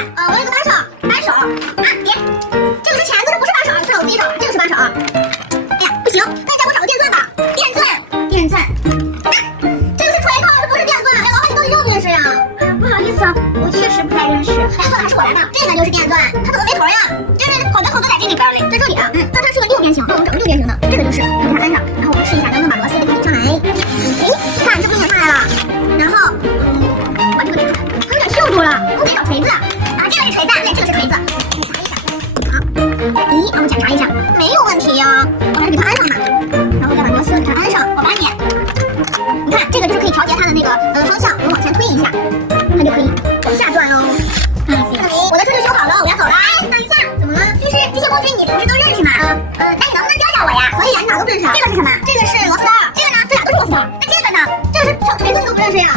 我有个扳手，啊，别，这个是钳子，这不是扳手，算了，我自己找吧，这个是扳手啊。哎呀，不行，那叫我找个电钻吧，电钻，这个是锤头，这不是电钻。哎，老板，你到底认不认识呀？不好意思啊，我确实不太认识。哎，算了，还是我来吧。这个就是电钻，它怎么没头呀？就是好多在这里边嘞，在这里啊。那它是个六边形，那我们找个六边形的，这个就是。